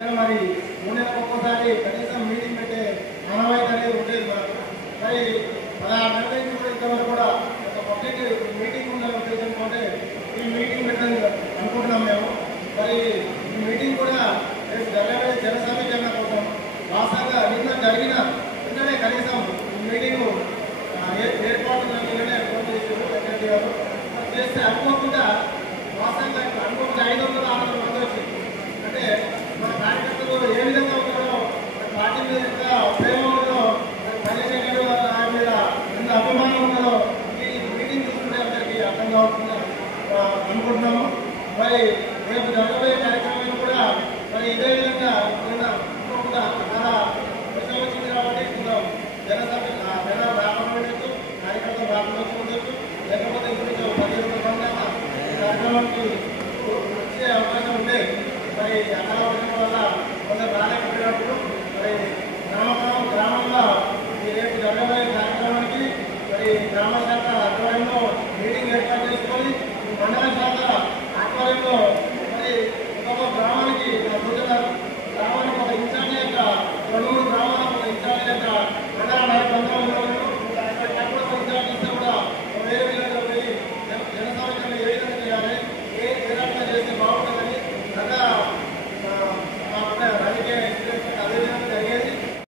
మరి 3 నెలలకు ఒక్కోసారి కనీసం మీటింగ్ పెట్టే ఆనవాయితీ అనేది ఉండేది మనకు. మరి 16 నెలల నుంచి కూడా ఇంతవరకు కూడా ఒక పబ్లిక్ మీటింగ్ ఉన్న ఉద్దేశంతో ఈ మీటింగ్ పెట్టాలని అనుకుంటున్నాం మేము. మరి ఈ మీటింగ్ కూడా రేపు జరగబోయే జన సమీకరణ కోసం వాస్తవంగా నిన్న జరిగిన నిన్ననే కనీసం ఈ మీటింగ్ ఏర్పాటు నిన్ననే ఫోన్ చేశారు సెక్రటరీ గారు. చేస్తే అనుకోకుండా వాస్తవంగా అనుకోకుండా 500 మంది వచ్చింది. అంటే మన కార్యకర్తలు ఏ విధంగా ఉన్నారో పార్టీ మీద ఎంత ప్రేమ ఉన్నదో పనిచేసేటప్పుడు ఆయన మీద ఎంత అభిమానం ఉన్నదో ఈ మీటింగ్ చూస్తుంటే అందరికీ అర్థం కావుతుందని అనుకుంటున్నాము. మరి రేపు జరగబోయే కార్యక్రమాన్ని కూడా మరి ఇదే విధంగా అనుకోకుండా చాలా ప్రశ్న వచ్చింది కాబట్టి జన రాకుండా ఉండొచ్చు, కార్యకర్తలు రాకుండా ఉండొచ్చు, లేకపోతే ఇప్పుడు 15 మంది కార్యక్రమానికి వచ్చే అవకాశం ఉండేది. మరి అక్కడ ఉండడం వల్ల కొందరు రాలేకపోయినప్పుడు మరి గ్రామంలో ఈ రేపు జరగబోయే కార్యక్రమానికి మరి గ్రామ శాఖ ఆధ్వర్యంలో మీటింగ్ ఏర్పాటు చేసుకొని మండల శాఖ ఆధ్వర్యంలో